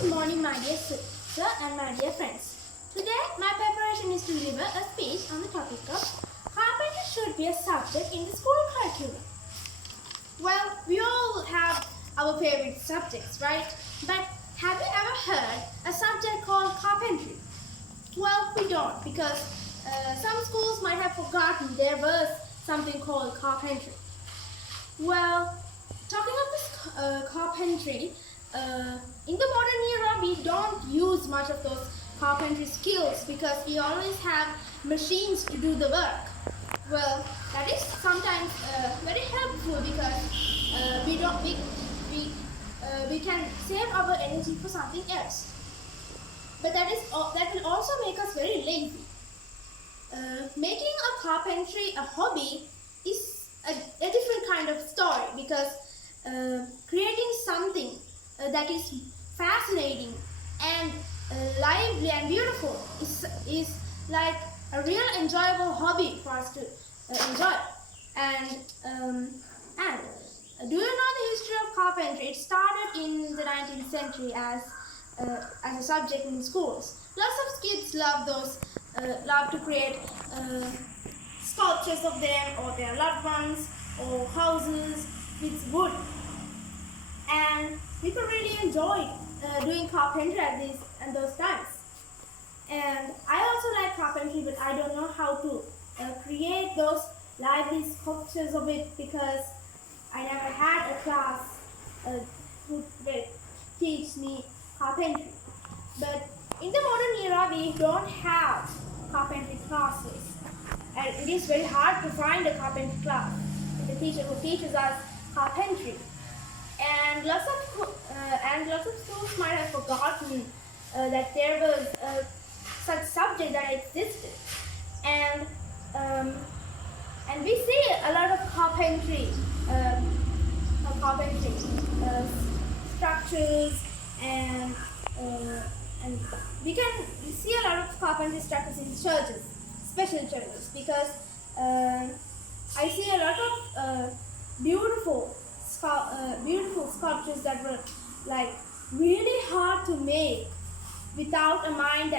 Good morning, my dear sir and my dear friends. Today, my preparation is to deliver a speech on the topic of carpentry should be a subject in the school curriculum. Well, we all have our favorite subjects, right? But have you ever heard a subject called carpentry? Well, we don't because some schools might have forgotten there was something called carpentry. Well, talking of this carpentry, in the modern era we don't use much of those carpentry skills because we always have machines to do the work. Well, that is sometimes very helpful because we can save our energy for something else. But that will also make us very lazy. Making a carpentry a hobby is a different kind of story because creating something that is fascinating and lively and beautiful is like a real enjoyable hobby for us to enjoy. And do you know the history of carpentry? It started in the 19th century as a subject in schools. Lots of kids love to create sculptures of them or their loved ones or houses with wood. And people really enjoyed doing carpentry at those times. And I also like carpentry, but I don't know how to create those lively sculptures of it because I never had a class who would teach me carpentry. But in the modern era, we don't have carpentry classes. And it is very hard to find a carpentry class with a teacher who teaches us carpentry. And lots of schools might have forgotten that there was such subject that existed. And we see a lot of carpentry structures and we can see a lot of carpentry structures in churches, special churches, because I see a lot of beautiful sculptures that were like really hard to make without a mind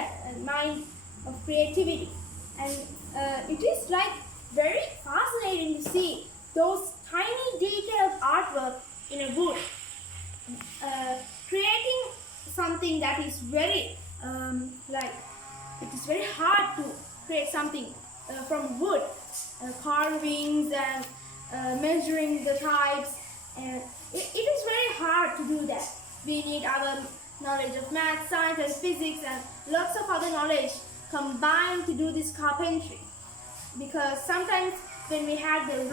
of creativity, and it is like very fascinating to see those tiny detailed artwork in a wood, creating something that is very it is very hard to create something from wood, carvings and measuring the types. It is very hard to do that. We need our knowledge of math, science and physics and lots of other knowledge combined to do this carpentry. Because sometimes when we have the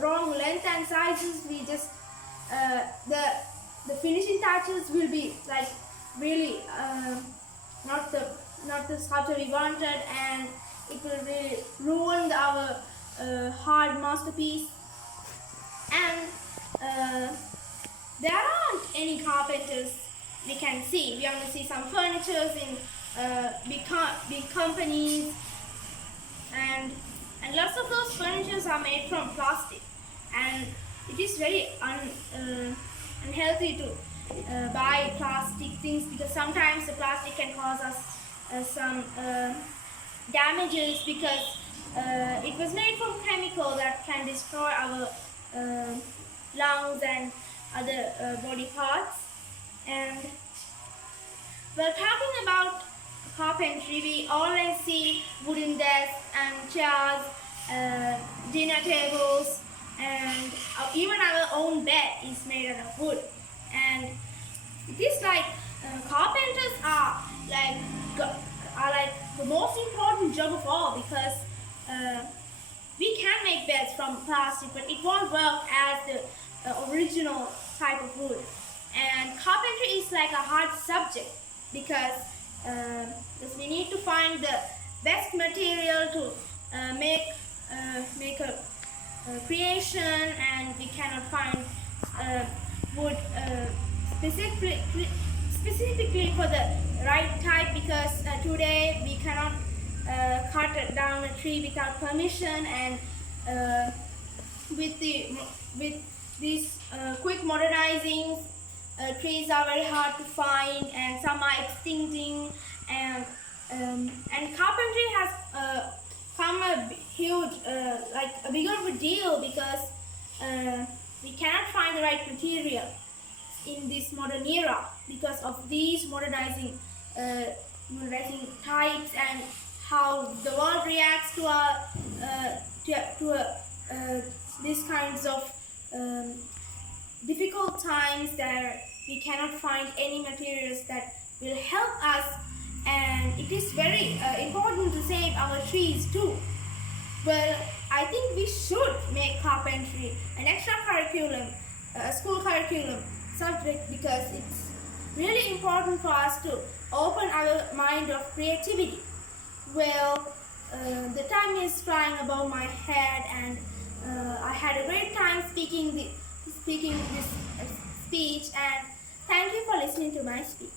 wrong length and sizes, we just the finishing touches will be like really not the sculpture we wanted, and it will really ruin our hard masterpiece. And there aren't any carpenters we can see. We only see some furnitures in big companies, and lots of those furnitures are made from plastic, and it is very unhealthy to buy plastic things because sometimes the plastic can cause us some damages because it was made from chemical that can destroy our lungs and other body parts. And well, talking about carpentry, we always see wooden desks and chairs, dinner tables, and even our own bed is made out of wood. And it is like carpenters are like the most important job of all because we can make beds from plastic, but it won't work as the original type of wood. And carpentry is like a hard subject because we need to find the best material to make a creation, and we cannot find wood specifically for the right type because today we cannot cut down a tree without permission, and with these quick modernizing trees are very hard to find, and some are extincting, and carpentry has come a huge, like a bigger of a deal because we cannot find the right material in this modern era because of these modernizing types and how the world reacts to our these kinds of um, difficult times that we cannot find any materials that will help us, and it is very important to save our trees too. Well, I think we should make carpentry an extra curriculum, a school curriculum subject because it's really important for us to open our mind of creativity. Well, the time is flying above my head, and I had a great time speaking this speech. And thank you for listening to my speech.